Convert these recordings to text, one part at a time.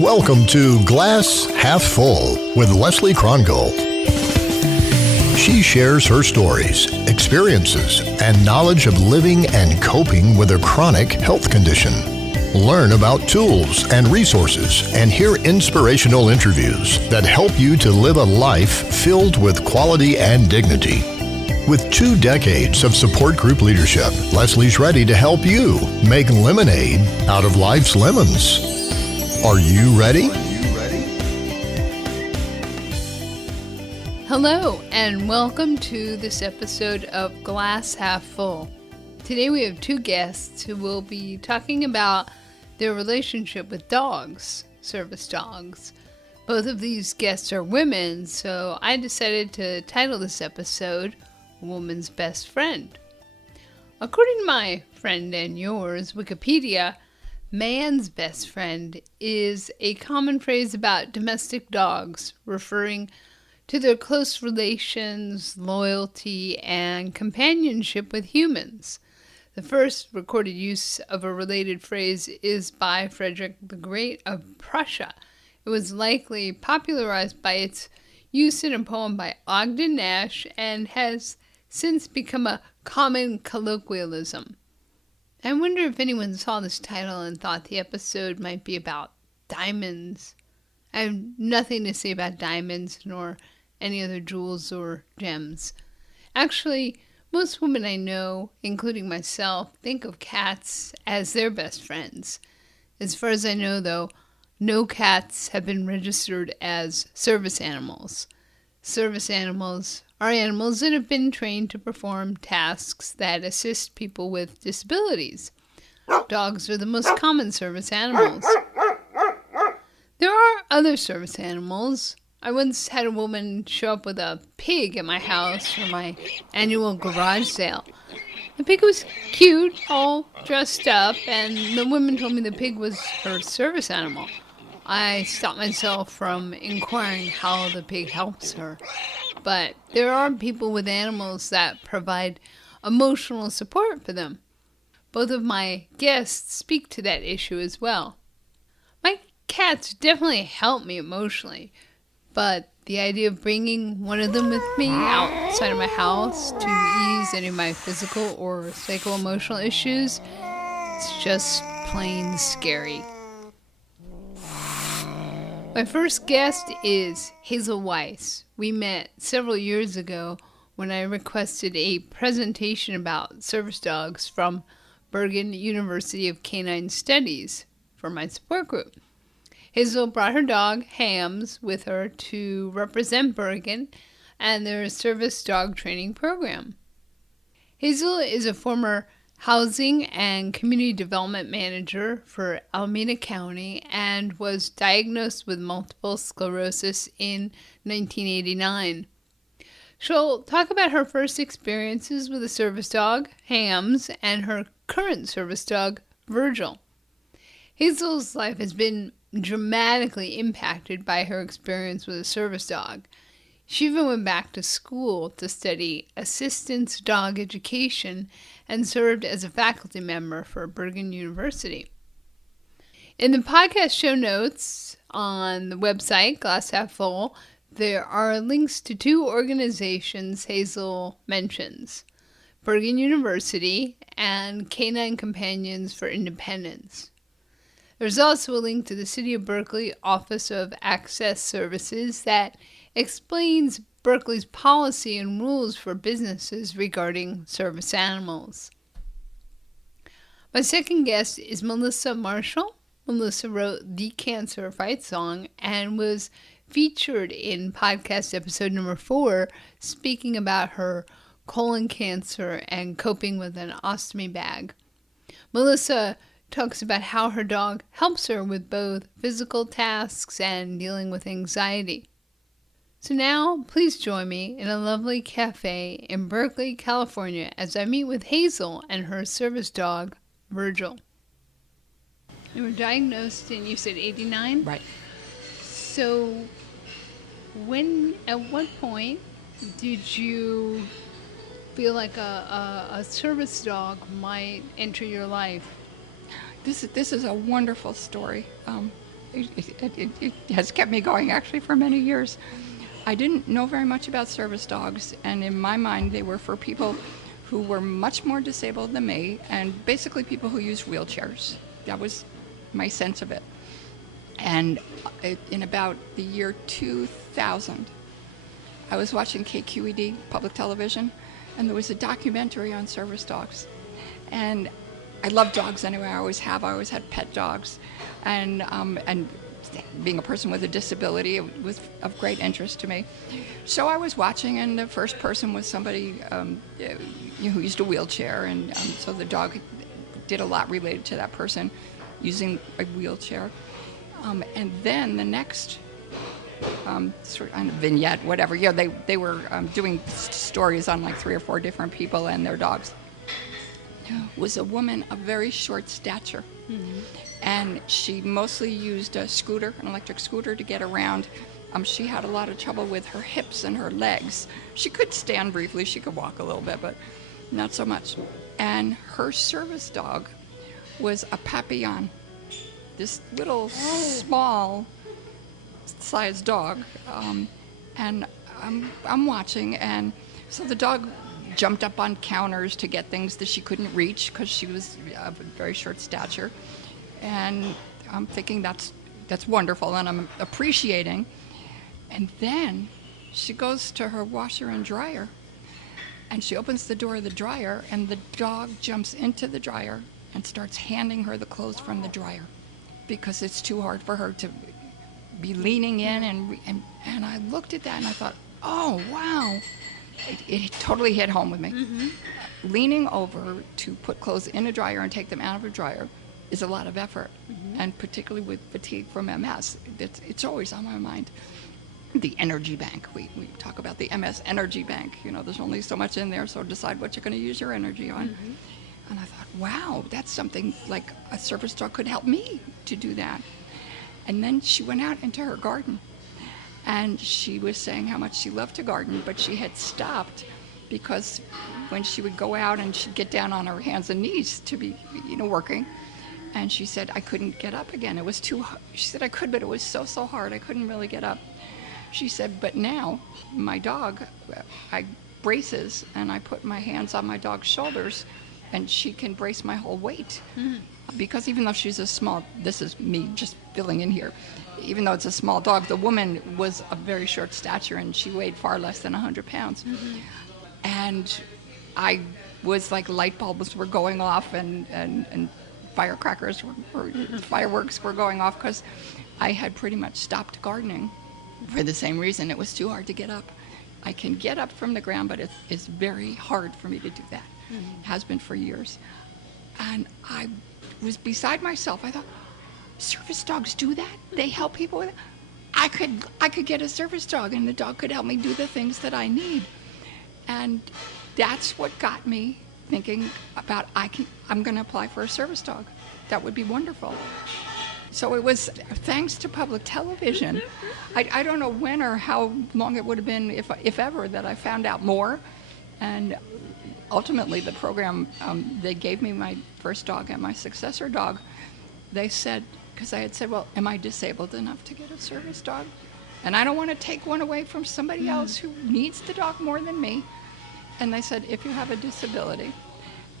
Welcome to Glass Half Full with Leslie Krongold. She shares her stories, experiences, and knowledge of living and coping with a chronic health condition. Learn about tools and resources and hear inspirational interviews that help you to live a life filled with quality and dignity. With 2 decades of support group leadership, Leslie's ready to help you make lemonade out of life's lemons. Are you ready? Hello, and welcome to this episode of Glass Half Full. Today we have 2 guests who will be talking about their relationship with dogs, service dogs. Both of these guests are women, so I decided to title this episode Woman's Best Friend. According to my friend and yours, Wikipedia, man's best friend is a common phrase about domestic dogs, referring to their close relations, loyalty, and companionship with humans. The first recorded use of a related phrase is by Frederick the Great of Prussia. It was likely popularized by its use in a poem by Ogden Nash and has since become a common colloquialism. I wonder if anyone saw this title and thought the episode might be about diamonds. I have nothing to say about diamonds nor any other jewels or gems. Actually, most women I know, including myself, think of cats as their best friends. As far as I know, though, no cats have been registered as service animals. Service animals are animals that have been trained to perform tasks that assist people with disabilities. Dogs are the most common service animals. There are other service animals. I once had a woman show up with a pig at my house for my annual garage sale. The pig was cute, all dressed up, and the woman told me the pig was her service animal. I stopped myself from inquiring how the pig helps her. But there are people with animals that provide emotional support for them. Both of my guests speak to that issue as well. My cats definitely help me emotionally, but the idea of bringing one of them with me outside of my house to ease any of my physical or psycho-emotional issues is just plain scary. My first guest is Hazel Weiss. We met several years ago when I requested a presentation about service dogs from Bergen University of Canine Studies for my support group. Hazel brought her dog, Hams, with her to represent Bergen and their service dog training program. Hazel is a former Housing and Community Development Manager for Alameda County and was diagnosed with multiple sclerosis in 1989. She'll talk about her first experiences with a service dog, Hams, and her current service dog, Virgil. Hazel's life has been dramatically impacted by her experience with a service dog. She even went back to school to study assistance dog education and served as a faculty member for Bergen University. In the podcast show notes on the website, Glass Half Full, there are links to 2 organizations Hazel mentions, Bergen University and Canine Companions for Independence. There's also a link to the City of Berkeley Office of Access Services that explains Berkeley's policy and rules for businesses regarding service animals. My second guest is Melissa Marshall. Melissa wrote the Cancer Fight Song and was featured in podcast episode number 4, speaking about her colon cancer and coping with an ostomy bag. Melissa talks about how her dog helps her with both physical tasks and dealing with anxiety. So now, please join me in a lovely cafe in Berkeley, California, as I meet with Hazel and her service dog, Virgil. You were diagnosed in, you said 89? Right. So, at what point did you feel like a service dog might enter your life? This is a wonderful story. it has kept me going actually for many years. I didn't know very much about service dogs, and in my mind they were for people who were much more disabled than me, and basically people who used wheelchairs. That was my sense of it. And in about the year 2000, I was watching KQED, public television, and there was a documentary on service dogs. And I love dogs anyway. I always have. I always had pet dogs. And being a person with a disability, it was of great interest to me. So I was watching, and the first person was somebody who used a wheelchair. And so the dog did a lot related to that person using a wheelchair. And then the next sort of vignette, whatever, they were doing stories on like 3 or 4 different people and their dogs. Was a woman of very short stature. Mm-hmm. And she mostly used a scooter, an electric scooter, to get around. She had a lot of trouble with her hips and her legs. She could stand briefly, she could walk a little bit, but not so much. And her service dog was a Papillon, this little small sized dog. And I'm watching, and so the dog jumped up on counters to get things that she couldn't reach because she was of a very short stature. And I'm thinking that's wonderful, and I'm appreciating. And then she goes to her washer and dryer, and she opens the door of the dryer, and the dog jumps into the dryer and starts handing her the clothes from the dryer because it's too hard for her to be leaning in. And I looked at that and I thought, oh, wow. It totally hit home with me. Mm-hmm. Leaning over to put clothes in a dryer and take them out of a dryer is a lot of effort, mm-hmm. and particularly with fatigue from MS, it's always on my mind. The energy bank, we talk about the MS energy bank. There's only so much in there, so decide what you're going to use your energy on. Mm-hmm. And I thought, wow, that's something like a service dog could help me to do that. And then she went out into her garden. And she was saying how much she loved to garden, but she had stopped because when she would go out and she'd get down on her hands and knees to be, working, and she said, I couldn't get up again. It was too hard. She said, I could, but it was so hard. I couldn't really get up. She said, but now my dog, I braces, and I put my hands on my dog's shoulders, and she can brace my whole weight. Mm-hmm. Because even though she's a small, this is me just filling in here, even though it's a small dog, the woman was of very short stature, and she weighed far less than 100 pounds. Mm-hmm. And I was like, light bulbs were going off, and firecrackers, fireworks were going off, because I had pretty much stopped gardening for the same reason. It was too hard to get up. I can get up from the ground, but it's very hard for me to do that. Mm-hmm. It has been for years. And I was beside myself. I thought, service dogs do that? They help people with it? I could get a service dog, and the dog could help me do the things that I need. And that's what got me thinking about, I'm going to apply for a service dog. That would be wonderful. So it was thanks to public television. I don't know when or how long it would have been, if ever, that I found out more. And ultimately, the program, they gave me my first dog and my successor dog. They said, because I had said, well, am I disabled enough to get a service dog? And I don't want to take one away from somebody else who needs the dog more than me. And they said, if you have a disability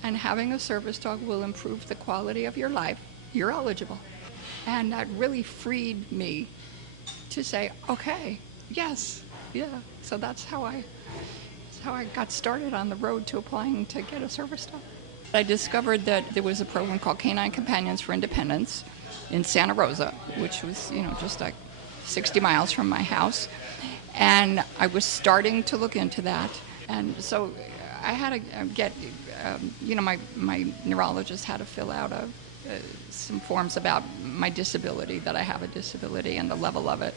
and having a service dog will improve the quality of your life, you're eligible. And that really freed me to say, okay, yes, yeah. So that's how I got started on the road to applying to get a service dog. I discovered that there was a program called Canine Companions for Independence in Santa Rosa, which was, just like 60 miles from my house. And I was starting to look into that. And so I had to get, my neurologist had to fill out some forms about my disability, that I have a disability and the level of it.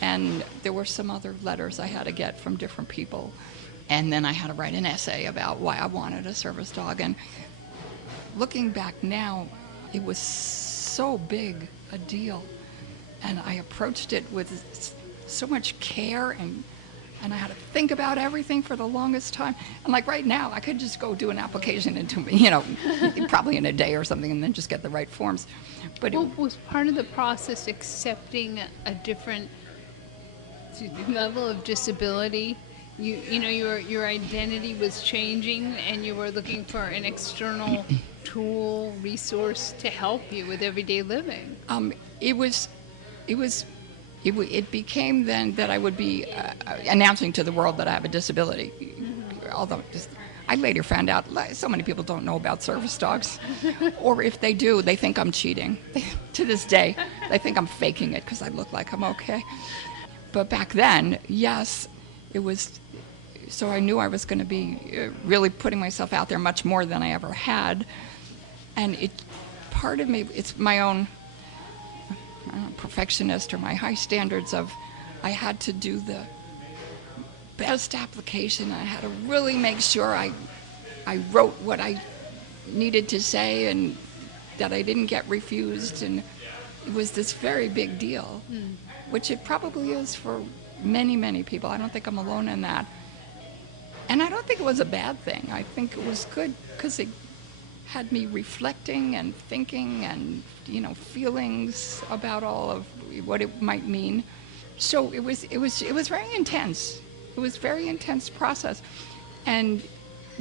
And there were some other letters I had to get from different people. And then I had to write an essay about why I wanted a service dog. And looking back now, it was so big a deal. And I approached it with so much care and And I had to think about everything for the longest time. And like right now, I could just go do an application into, probably in a day or something, and then just get the right forms. But What was part of the process accepting a different level of disability? Your identity was changing, and you were looking for an external tool, resource to help you with everyday living. It became then that I would be announcing to the world that I have a disability. Although I later found out so many people don't know about service dogs. Or if they do, they think I'm cheating. To this day, they think I'm faking it because I look like I'm okay. But back then, yes, it was. So I knew I was going to be really putting myself out there much more than I ever had. And part of me, it's my own perfectionist or my high standards of I had to do the best application. I had to really make sure I wrote what I needed to say and that I didn't get refused. And it was this very big deal, which it probably is for many, many people. I don't think I'm alone in that. And I don't think it was a bad thing. I think it was good because it had me reflecting and thinking and, feelings about all of what it might mean. So it was very intense. It was a very intense process. And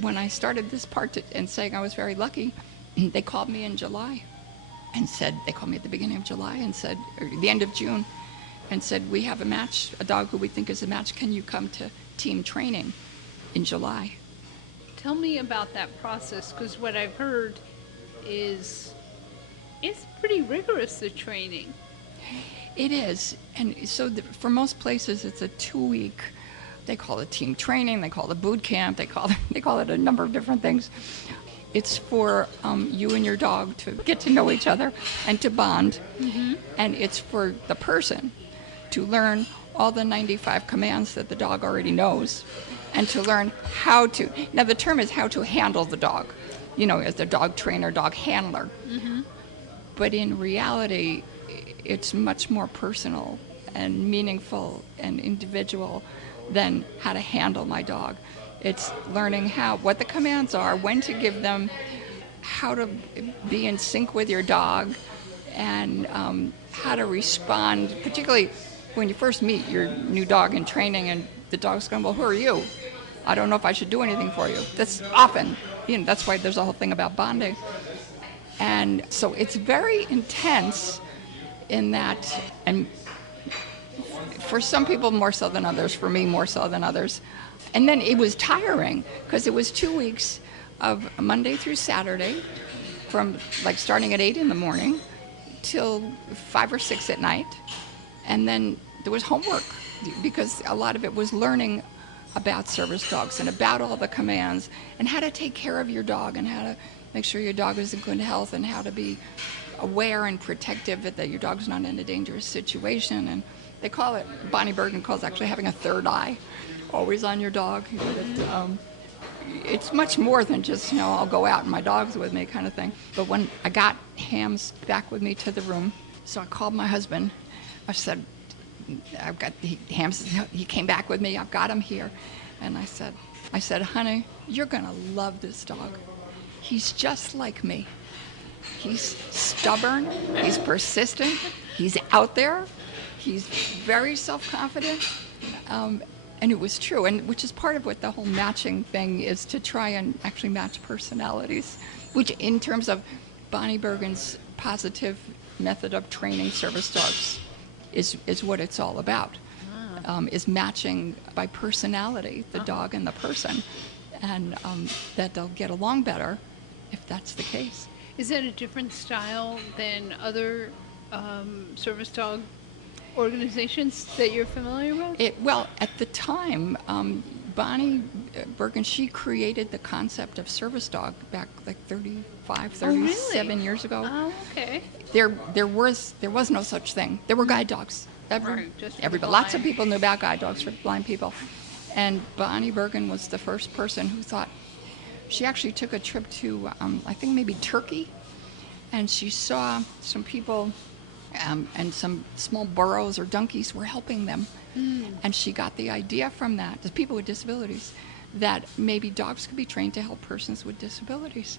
when I started this part and saying I was very lucky, they called me in July and they called me at the beginning of July and said, or the end of June, and said, we have a match, a dog who we think is a match. Can you come to team training in July? Tell me about that process, because what I've heard is it's pretty rigorous, the training. It is. And so for most places, it's a 2-week, they call it team training, they call it boot camp, they call it a number of different things. It's for you and your dog to get to know each other and to bond. Mm-hmm. And it's for the person to learn all the 95 commands that the dog already knows, and to learn how to, now the term is how to handle the dog, as the dog trainer, dog handler. Mm-hmm. But in reality, it's much more personal and meaningful and individual than how to handle my dog. It's learning what the commands are, when to give them, how to be in sync with your dog, and how to respond, particularly when you first meet your new dog in training and the dog's going, well, who are you? I don't know if I should do anything for you. That's often, that's why there's a whole thing about bonding. And so it's very intense in that, and for some people more so than others, for me more so than others. And then it was tiring because it was 2 weeks of Monday through Saturday, from starting at 8 in the morning till 5 or 6 at night. And then there was homework because a lot of it was learning about service dogs and about all the commands and how to take care of your dog and how to make sure your dog is in good health and how to be aware and protective that your dog's not in a dangerous situation. And they call it, Bonnie Bergen calls actually having a third eye, always on your dog. It's much more than just, I'll go out and my dog's with me kind of thing. But when I got Hams back with me to the room, so I called my husband. I said, Hams, he came back with me, I've got him here. And I said, honey, you're gonna love this dog. He's just like me. He's stubborn, he's persistent, he's out there, he's very self-confident. And it was true, and which is part of what the whole matching thing is, to try and actually match personalities, which in terms of Bonnie Bergen's positive method of training service dogs is what it's all about, is matching by personality, the dog and the person, and that they'll get along better if that's the case. Is that a different style than other service dog organizations that you're familiar with? Well, at the time, Bonnie Bergen, she created the concept of service dog back 37 years ago. Oh, okay. There was no such thing. There were guide dogs. Everybody, lots of people knew about guide dogs for blind people. And Bonnie Bergen was the first person who thought, she actually took a trip to, I think maybe Turkey, and she saw some people, and some small burros or donkeys were helping them. And she got the idea from that, the people with disabilities, that maybe dogs could be trained to help persons with disabilities.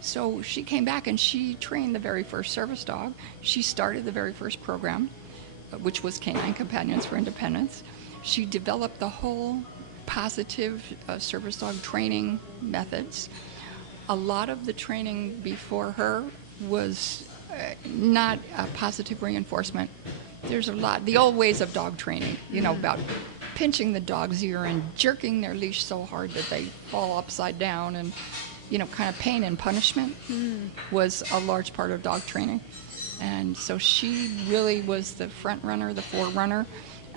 So she came back and she trained the very first service dog. She started the very first program, which was Canine Companions for Independence. She developed the whole positive service dog training methods. A lot of the training before her was not positive reinforcement. There's a lot, the old ways of dog training, about pinching the dog's ear and jerking their leash so hard that they fall upside down, and, kind of pain and punishment was a large part of dog training. And so she really was the front runner, the forerunner,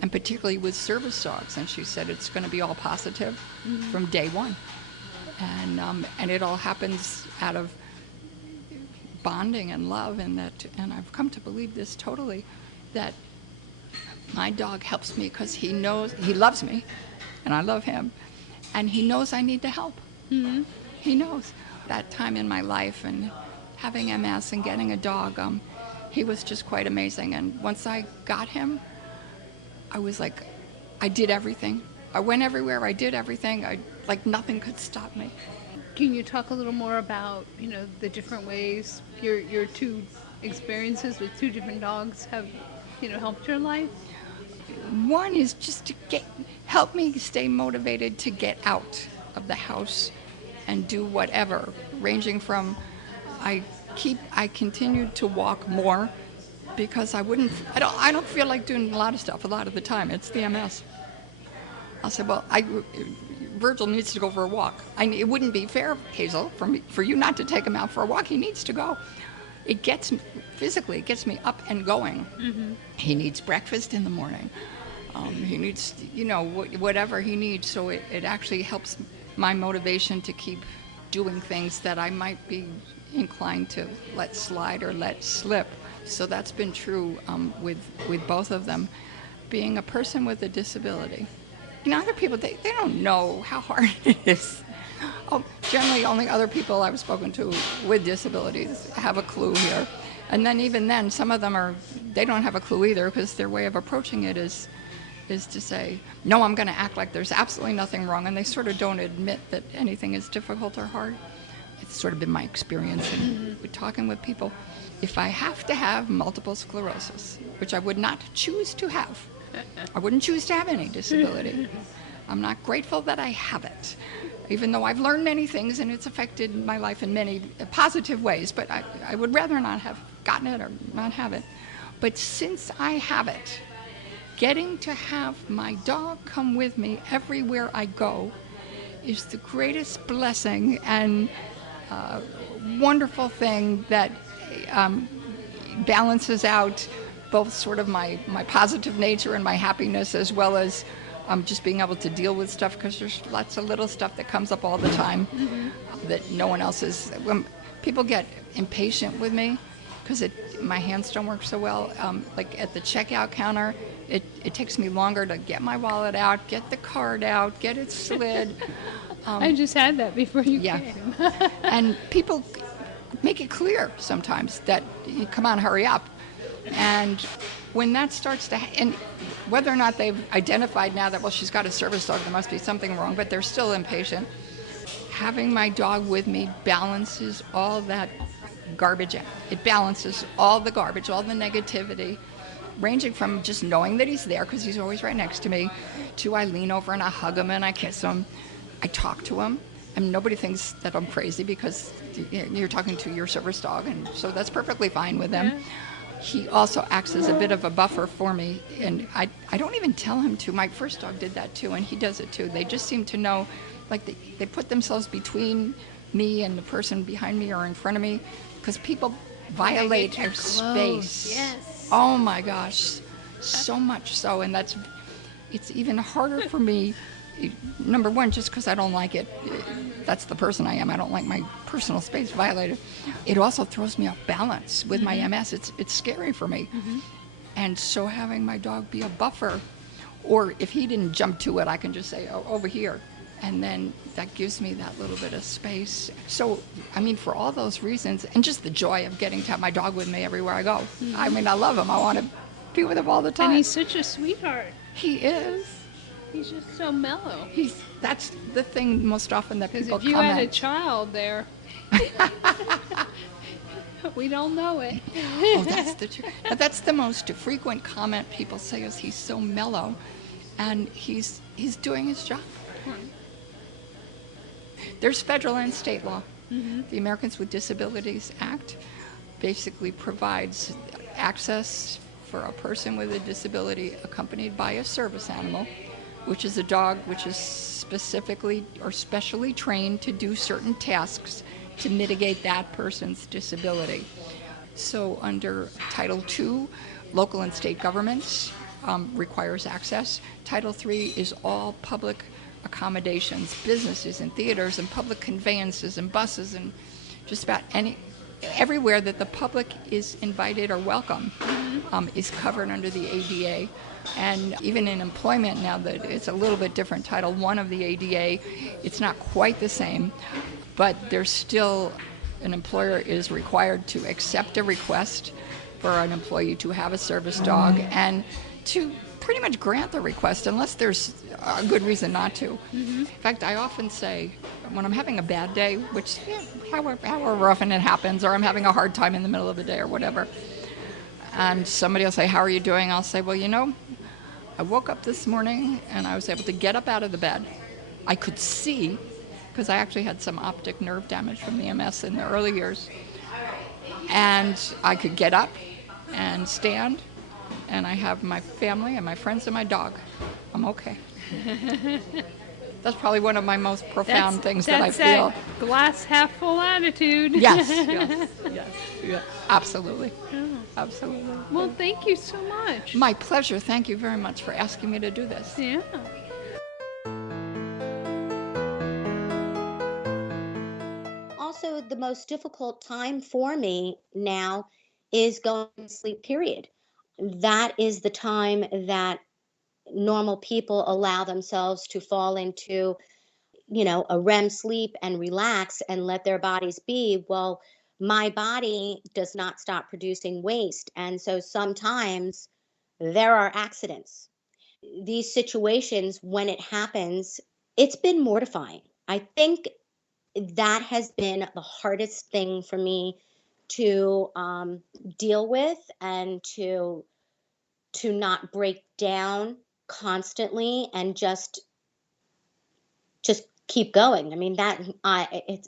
and particularly with service dogs. And she said it's going to be all positive from day one. And it all happens out of bonding and love, and I've come to believe this totally, that my dog helps me because he knows, he loves me, and I love him, and he knows I need the help. He knows. That time in my life and having MS and getting a dog, he was just quite amazing. And once I got him, I was like, I did everything. I went everywhere, I did everything. Like nothing could stop me. Can you talk a little more about, the different ways your two experiences with two different dogs have, helped your life? One is just to help me stay motivated to get out of the house and do whatever, ranging from I continued to walk more because I don't feel like doing a lot of stuff a lot of the time. It's the MS. I'll say, well, Virgil needs to go for a walk. It wouldn't be fair, Hazel, for you not to take him out for a walk. He needs to go. It gets me up and going. He needs breakfast in the morning. He needs, whatever he needs. So it actually helps my motivation to keep doing things that I might be inclined to let slide or let slip. So that's been true with both of them. Being a person with a disability. Other people, they don't know how hard it is. Generally, only other people I've spoken to with disabilities have a clue here. And then even then, some of them they don't have a clue either, because their way of approaching it is to say, no, I'm going to act like there's absolutely nothing wrong. And they sort of don't admit that anything is difficult or hard. It's sort of been my experience with talking with people. If I have to have multiple sclerosis, which I would not choose to have, I wouldn't choose to have any disability. I'm not grateful that I have it, even though I've learned many things and it's affected my life in many positive ways, but I would rather not have gotten it or not have it. But since I have it, getting to have my dog come with me everywhere I go is the greatest blessing and wonderful thing that balances out both sort of my positive nature and my happiness, as well as just being able to deal with stuff, because there's lots of little stuff that comes up all the time that no one else is. When people get impatient with me because my hands don't work so well, like at the checkout counter, it takes me longer to get my wallet out, get the card out, get it slid. I just had that before you came. And people make it clear sometimes that, come on, hurry up. And when that starts to, and whether or not they've identified now that, well, she's got a service dog, there must be something wrong, but they're still impatient. Having my dog with me balances all that garbage out. It balances all the garbage, all the negativity, ranging from just knowing that he's there because he's always right next to me, to I lean over and I hug him and I kiss him. I talk to him. And nobody thinks that I'm crazy because you're talking to your service dog, and so that's perfectly fine with them. He also acts as a bit of a buffer for me, and I don't even tell him to. My first dog did that too, and he does it too. They just seem to know, like they put themselves between me and the person behind me or in front of me, because people violate their space. Yes. Oh my gosh, so much so, and it's even harder for me. Number one, just because I don't like it. That's the person I am. I don't like my personal space violated. It also throws me off balance with my MS. It's scary for me. And so having my dog be a buffer, or if he didn't jump to it, I can just say, oh, over here. And then that gives me that little bit of space. So, I mean, for all those reasons, and just the joy of getting to have my dog with me everywhere I go. I mean, I love him. I want to be with him all the time. And he's such a sweetheart. He is. He's just so mellow. That's the thing most often that Because people if you comment. had a child there, we don't know it. Oh, that's the truth. That's the most frequent comment people say is he's so mellow, and he's doing his job. There's federal and state law. The Americans with Disabilities Act basically provides access for a person with a disability accompanied by a service animal, which is a dog which is specifically or specially trained to do certain tasks to mitigate that person's disability. So under Title II, local and state governments requires access. Title III is all public accommodations, businesses and theaters and public conveyances and buses and just about everywhere that the public is invited or welcome is covered under the ADA. And even in employment now that it's a little bit different, Title I of the ADA, it's not quite the same, but there's still an employer is required to accept a request for an employee to have a service dog and to pretty much grant the request unless there's a good reason not to. In fact, I often say when I'm having a bad day, which however often it happens, or I'm having a hard time in the middle of the day or whatever, and somebody will say, "How are you doing?" I'll say, "Well, I woke up this morning and I was able to get up out of the bed. I could see, because I actually had some optic nerve damage from the MS in the early years, and I could get up and stand, and I have my family and my friends and my dog. I'm okay." That's probably one of my most profound things that I feel. That's that glass half full attitude. Yes, absolutely. Absolutely. Well, thank you so much. My pleasure. Thank you very much for asking me to do this. Yeah. Also, the most difficult time for me now is going to sleep, period. That is the time that normal people allow themselves to fall into, a REM sleep and relax and let their bodies be. Well, my body does not stop producing waste. And so sometimes there are accidents. These situations, when it happens, it's been mortifying. I think that has been the hardest thing for me to deal with and to not break down constantly and just keep going. I mean,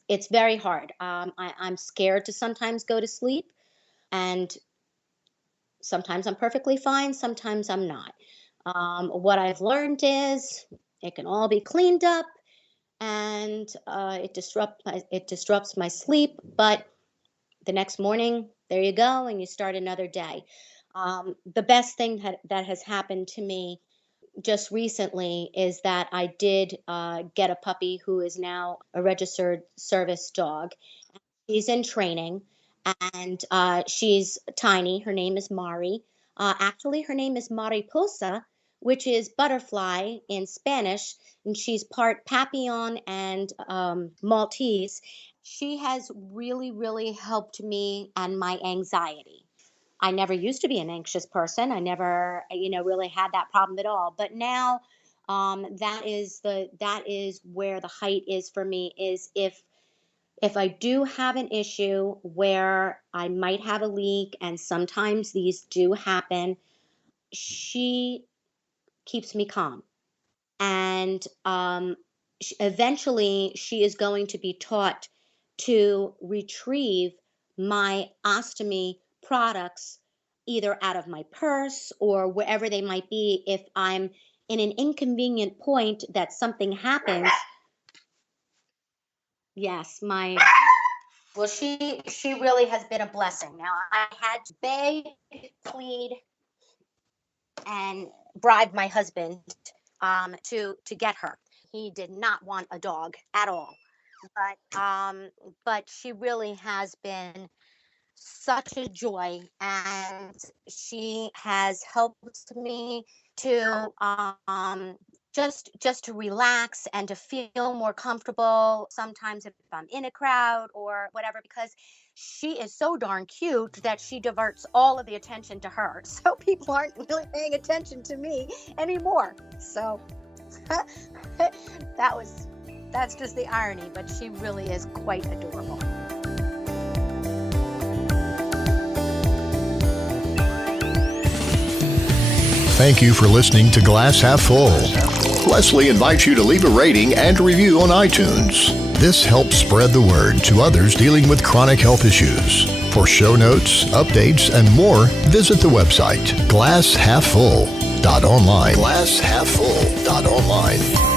it's very hard. I'm scared to sometimes go to sleep, and sometimes I'm perfectly fine, sometimes I'm not. What I've learned is it can all be cleaned up, and it disrupts my sleep, but the next morning, there you go, and you start another day. The best thing that has happened to me just recently is that I did get a puppy who is now a registered service dog. She's in training, and she's tiny. Her name is Mari. Actually, her name is Mariposa, which is butterfly in Spanish, and she's part Papillon and Maltese. She has really, really helped me and my anxiety. I never used to be an anxious person. I never, really had that problem at all. But now, that is where the height is for me. Is if I do have an issue where I might have a leak, and sometimes these do happen, she keeps me calm. And eventually, she is going to be taught to retrieve my ostomy products either out of my purse or wherever they might be. If I'm in an inconvenient point that something happens, yes, well, she really has been a blessing. Now, I had to beg, plead, and bribe my husband to get her. He did not want a dog at all. But she really has been such a joy, and she has helped me to just to relax and to feel more comfortable sometimes if I'm in a crowd or whatever, because she is so darn cute that she diverts all of the attention to her. So people aren't really paying attention to me anymore. So that's just the irony, but she really is quite adorable. Thank you for listening to Glass Half Full. Leslie invites you to leave a rating and review on iTunes. This helps spread the word to others dealing with chronic health issues. For show notes, updates, and more, visit the website glasshalffull.online. Glasshalffull.online.